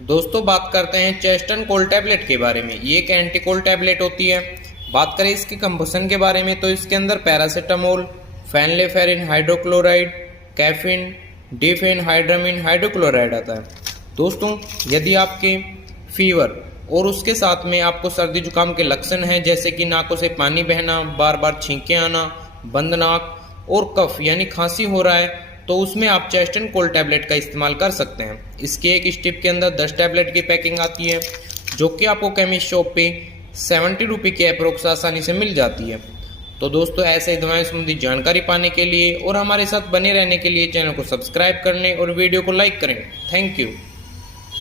दोस्तों बात करते हैं चेस्टन कोल्ड टैबलेट के बारे में। ये एक एंटी कोल्ड टैबलेट होती है। बात करें इसके कंपोजिशन के बारे में तो इसके अंदर पैरासीटामोल, फेनलेफेरिन हाइड्रोक्लोराइड, कैफीन, डिफेनहाइड्रामिन हाइड्रोक्लोराइड आता है। दोस्तों यदि आपके फीवर और उसके साथ में आपको सर्दी जुकाम के लक्षण हैं, जैसे कि नाकों से पानी बहना, बार बार छींकें आना, बंद नाक और कफ यानी खांसी हो रहा है, तो उसमें आप चेस्टन कोल्ड टैबलेट का इस्तेमाल कर सकते हैं। इसकी एक स्टिप के अंदर 10 टैबलेट की पैकिंग आती है, जो कि आपको केमिस्ट शॉप पे 70 रुपये के अप्रोक्स आसानी से मिल जाती है। तो दोस्तों ऐसे ही दवाएं संबंधी जानकारी पाने के लिए और हमारे साथ बने रहने के लिए चैनल को सब्सक्राइब करने और वीडियो को लाइक करें। Thank you.